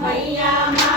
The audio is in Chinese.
哎呀